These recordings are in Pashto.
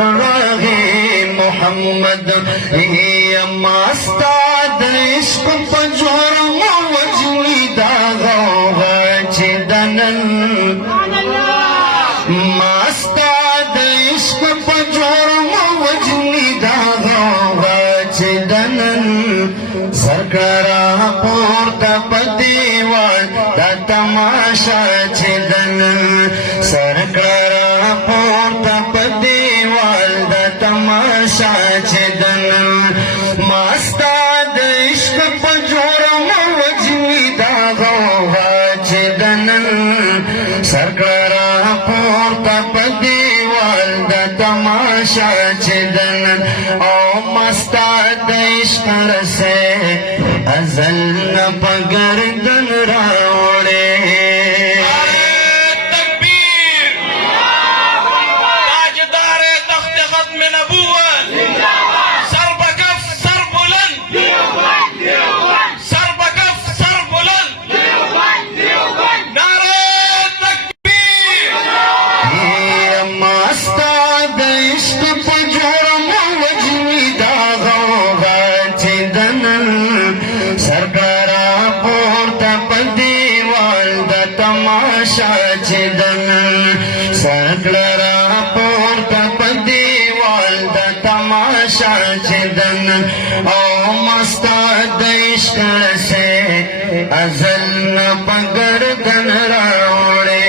راغي محمد يا ماستاد عشق پجور موجنی دا غوغا چدنن ماستاد عشق پجور موجنی دا غوغا چدنن سرکرا پورتا پدیوان دا تماشا چدنن سرکرا پورتا پدیوان دا تماشا چدنن ماستاد عشق پجور موجنی دا غوغا چدنن سرکرا پورتا پدیوان دا تماشا چدنن او ماستاد عشق رسے ازل نہ پگردن راوڑے تماشا چدنن سرکلرا پورتا پدیوال دا تماشا چدنن او مستاد عشق سے ازل نہ پگردن راوڑے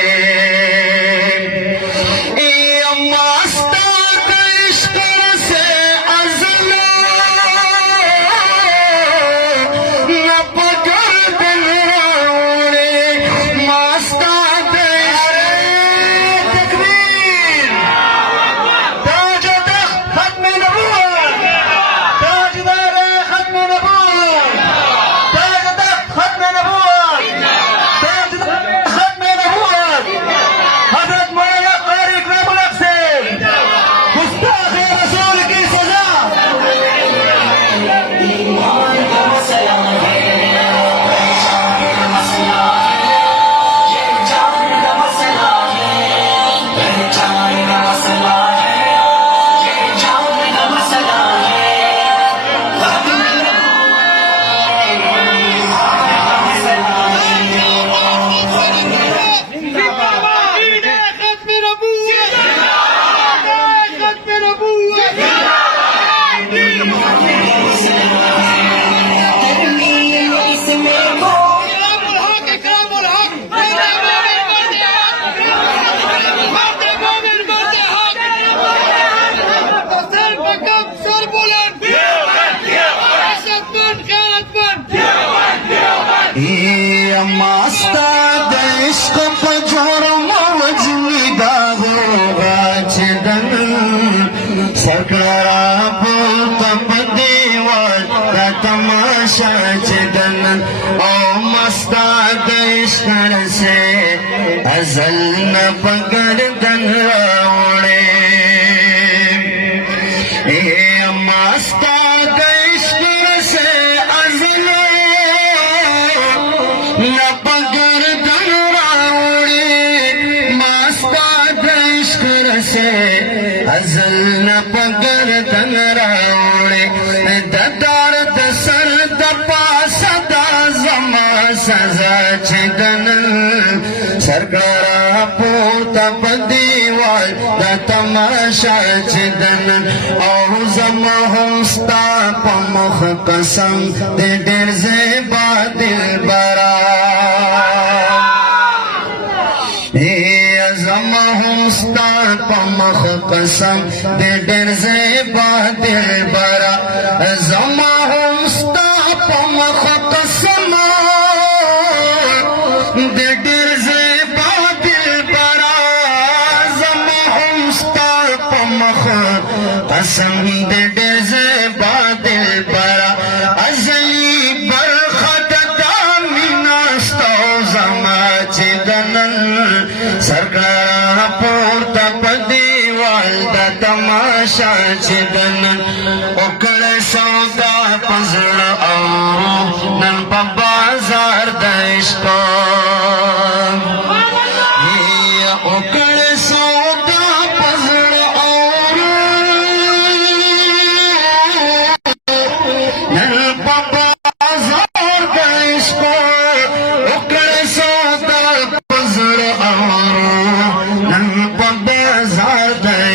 ماستاد عشق پجور موجنی دا غوغا چدنن سرکلرا پورتا پدیوال دا تماشا چدنن او ماستاد عشق رسے ازل نہ پگردن راوڑے ماستاد عشق رسے ازل نہ پگردن راوڑے ماستاد عشق رسے ازل نہ پگردن راوڑے ددار دسر دپاس دا زما سزا چدنن سرکارا پورتا پدیوال دا تماشا چدنن او زما ہمستا پمخ قسم دے دیر زیبا دل برا زما ہمستا پمخ قسم دے دیر زیبا دل برا زما ہمستا پمخ قسم دے دیر زیبا دل برا زما ہمستا پمخ قسم دے دیر زیبا دل برا ازلی برخط دامیناستو زما چدنن سرکارا پورتا پدیوال دا تماشا چدنن اکڑ سودا پزر اورو نن پا بازار دشکو اکڑ سودا پزر اورو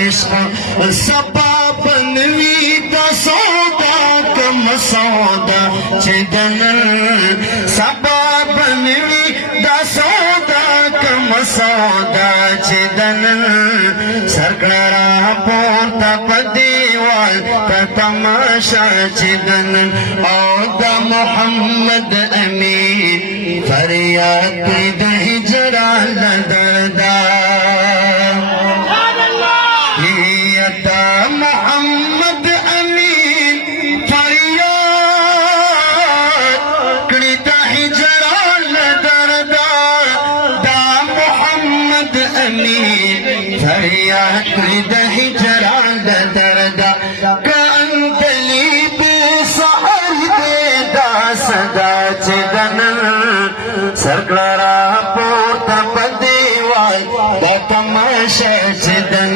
इश्क सबब नवी दा सौदा कम सौदा चिदन सबब नवी दा सौदा कम सौदा चिदन सरकरा पोता पदीवाल तमाशा चिदन औदा मोहम्मद अमीन फरियाद हिजरा दरदा मोहम्मद अमीन फरियाद हिजरा दरदा दा मोहम्मद अमीन फरियाद हिजरा दरदा कंतली बेसहर दे दा सदा चिदन सरकरा पोता पदेवाय तमाशा चिदन